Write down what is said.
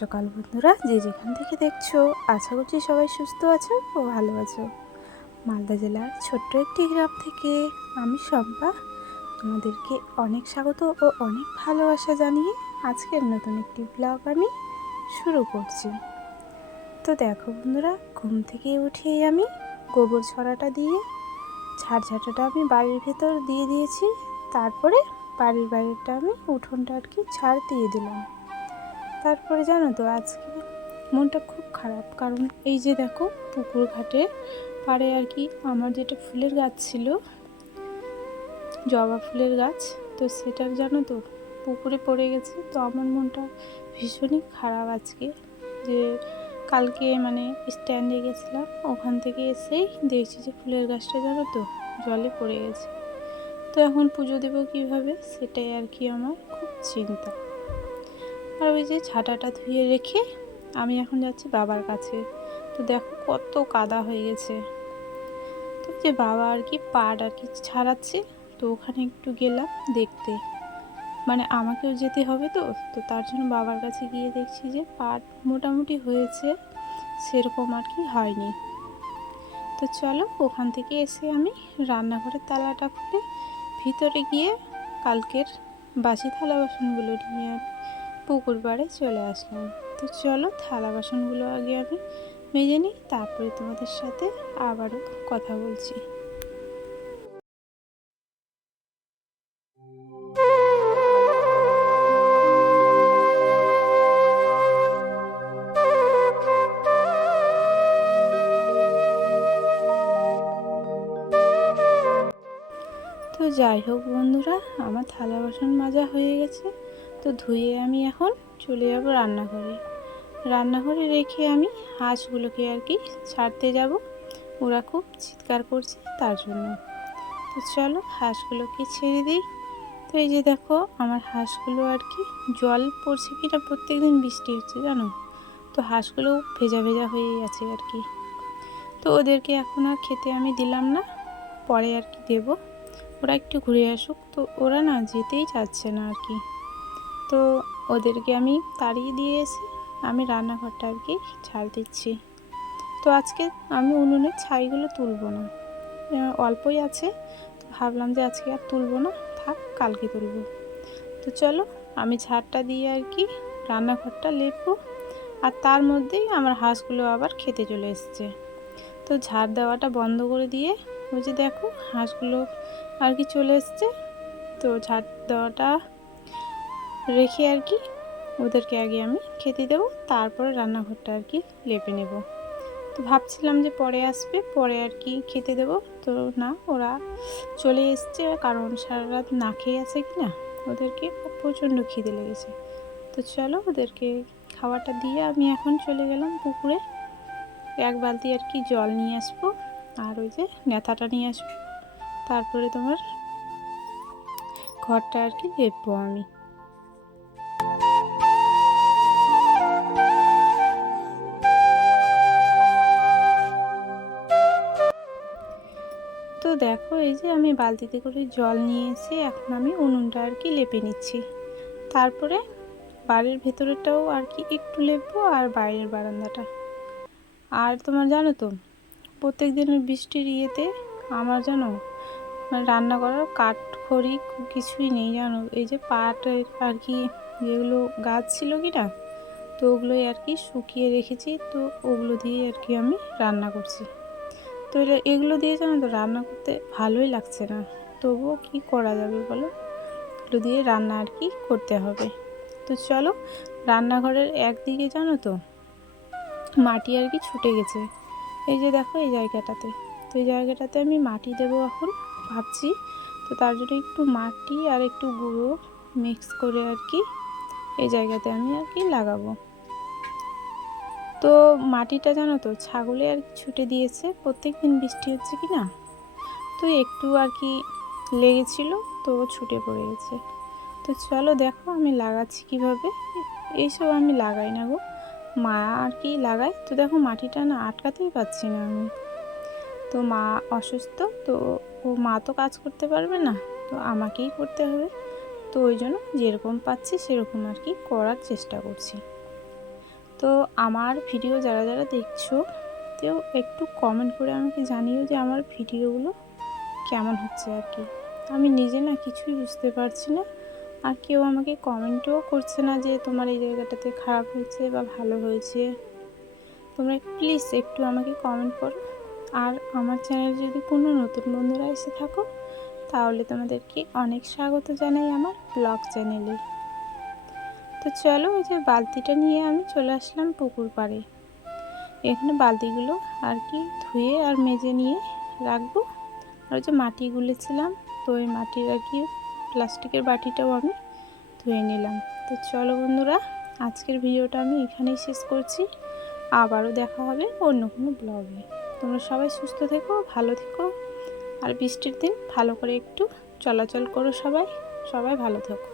সকাল বন্ধুরা, যে যেখান থেকে দেখছো আশা করছি সবাই সুস্থ আছো ও ভালো আছো। মালদা জেলার ছোট্ট একটি গ্রাম থেকে আমি শম্পা তোমাদেরকে অনেক স্বাগত ও অনেক ভালোবাসা জানিয়ে আজকের নতুন একটি ব্লগ আমি শুরু করছি। তো দেখো বন্ধুরা, ঘুম থেকে উঠেই আমি গোবর ছড়াটা দিয়ে ঝাড়ঝাঁটাটা আমি বাড়ির ভেতর দিয়ে দিয়েছি। তারপরে বাড়ির বাইরেটা আমি উঠোনটা ঝাড় দিয়ে দিলাম। তারপরে জানো তো, আজকে মনটা খুব খারাপ, কারণ এই যে দেখো পুকুর ঘাটে পাড়ে আমার যেটা ফুলের গাছ ছিল, জবা ফুলের গাছ, তো সেটার জানো তো পুকুরে পড়ে গেছে। তো আমার মনটা ভীষণই খারাপ আজকে, যে কালকে স্ট্যান্ডে গেছিলাম, ওখান থেকে এসেই দেখছি যে ফুলের গাছটা জানো তো জলে পড়ে গেছে। তো এখন পুজো দেবো কীভাবে, সেটাই আমার খুব চিন্তা। আর ওই যে ছাটাটা ধুয়ে রেখে আমি এখন যাচ্ছি বাবার কাছে। তো দেখো কত কাদা হয়ে গেছে। তো যে বাবা পাট ছাড়াচ্ছে, তো ওখানে একটু গেলাম দেখতে, আমাকেও যেতে হবে। তো তো তার জন্য বাবার কাছে গিয়ে দেখছি যে পাট মোটামুটি হয়েছে, সেরকম হয়নি। তো চলো, ওখান থেকে এসে আমি রান্নাঘরের তালাটা খুলে ভিতরে গিয়ে কালকের বাসি থালা বাসনগুলো নিয়ে পুকুর পাড়ে চলে আসলাম। তো চলো, থালা বাসনগুলো আগে আমি মেজে নিই, তারপরে তোমাদের সাথে আবারও কথা বলছি। তো যাই হোক বন্ধুরা, আমার থালা বাসন মাজা হয়ে গেছে। তো ধুয়ে আমি এখন চলে যাব রান্নাঘরে। রান্নাঘরে রেখে আমি হাঁসগুলোকে ছাড়তে যাব, ওরা খুব চিৎকার করছে তার জন্য। তো চলো হাঁসগুলোকে ছেড়ে দিই। তো এই যে দেখো আমার হাঁসগুলো জল পড়ছে কিনা, প্রত্যেক দিন বৃষ্টি হচ্ছে জানো, তো হাঁসগুলো ভেজা ভেজা হয়েই আছে তো ওদেরকে এখন আর খেতে আমি দিলাম না, পরে দেবো। ওরা একটু ঘুরে আসুক, তো ওরা না যেতেই চাচ্ছে না তো ওদেরকে আমি তাড়িয়ে দিয়ে এসে আমি রান্নাঘরটা ঝাড় দিচ্ছি। তো আজকে আমি উনুনের ছাইগুলো তুলবো না, অল্পই আছে, তো ভাবলাম যে আজকে আর তুলবো না, থাক কালকে তুলবো। তো চলো, আমি ঝাড়টা দিয়ে রান্নাঘরটা লেপবো, আর তার মধ্যেই আমার হাঁসগুলো আবার খেতে চলে এসছে। তো ঝাড় দেওয়াটা বন্ধ করে দিয়ে ওই যে দেখো হাঁসগুলো চলে এসছে। তো ঝাড় দেওয়াটা রেখে ওদেরকে আগে আমি খেতে দেবো, তারপরে রান্নাঘরটা লেপে নেব। তো ভাবছিলাম যে পরে আসবে, পরে খেতে দেবো, তো না, ওরা চলে এসছে, কারণ সারা রাত না খেয়ে আছে কি না, ওদেরকে প্রচণ্ড খিদে লেগেছে। তো চলো, ওদেরকে খাওয়াটা দিয়ে আমি এখন চলে গেলাম পুকুরে, এক বালতি জল নিয়ে আসবো, আর ওই যে নেতাটা নিয়ে আসবো, তারপরে তোমার ঘরটা লেপবো আমি। তো দেখো, এই যে আমি বালতিতে করে জল নিয়ে এসে এখন আমি উনুনটা লেপে নিচ্ছি। তারপরে বাড়ির ভেতরেরটাও একটু লেপবো, আর বাইরের বারান্দাটা। আর তোমার জানো তো, প্রত্যেক দিনের বৃষ্টির আমার জানো রান্না করার কাঠ খড়ি কিছুই নেই জানো। এই যে পাটের যেগুলো গাছ ছিল কি না, তো ওগুলোই শুকিয়ে রেখেছি, তো ওগুলো দিয়ে আমি রান্না করছি। তো এগুলো দিয়ে জানো তো রান্না করতে ভালোই লাগছে না, তবুও কি করা যাবে বলো, এগুলো দিয়ে রান্না করতে হবে। তো চলো, রান্নাঘরের একদিকে জানো তো মাটি ছুটে গেছে, এই যে দেখো এই জায়গাটাতে। তো এই জায়গাটাতে আমি মাটি দেবো এখন ভাবছি। তো তার জন্য একটু মাটি আর একটু গুঁড়ো মিক্স করে এই জায়গাতে আমি লাগাবো। তো মাটিটা জানো তো ছাগলে ছুটে দিয়েছে, প্রত্যেক দিন বৃষ্টি হচ্ছে কি না, তো একটু লেগেছিল, তো ছুটে পড়ে গেছে। তো চলো দেখো আমি লাগাচ্ছি কিভাবে। এইসব আমি লাগাই না গো, মা লাগায়। তো দেখো মাটিটা না আটকাতেই পারছি না আমি, তো মা অসুস্থ, তো মা তো কাজ করতে পারবে না, তো আমাকেই করতে হবে। তো ওই জন্য যেরকম পাচ্ছি সেরকম করার চেষ্টা করছি। তো আমার ভিডিও যারা যারা দেখছো কেউ একটু কমেন্ট করে আমাকে জানিও যে আমার ভিডিওগুলো কেমন হচ্ছে আর কি। আমি নিজে না কিছুই বুঝতে পারছি না, আর কেউ আমাকে কমেন্টও করছে না যে তোমার এই জায়গাটাতে খারাপ হয়েছে বা ভালো হয়েছে। তোমরা প্লিজ একটু আমাকে কমেন্ট করো। আর আমার চ্যানেল যদি কোনো নতুন বন্ধুরা এসে থাকো তাহলে তোমাদেরকে অনেক স্বাগত জানাই আমার ব্লগ চ্যানেলে। তো চলো, ওই যে বালতিটা নিয়ে আমি চলে আসলাম পুকুর পাড়ে। এখানে বালতিগুলো আর কি ধুয়ে আর মেজে নিয়ে রাখবো। আর ওই যে মাটি গুলেছিলাম, তো ওই মাটির আর কি প্লাস্টিকের বাটিটাও আমি ধুয়ে নিলাম। তো চলো বন্ধুরা, আজকের ভিডিওটা আমি এখানেই শেষ করছি। আবারও দেখা হবে অন্য কোনো ব্লগে। তোমরা সবাই সুস্থ থেকো, ভালো থেকো, আর বৃষ্টির দিন ভালো করে একটু চলাচল করো। সবাই সবাই ভালো থেকো।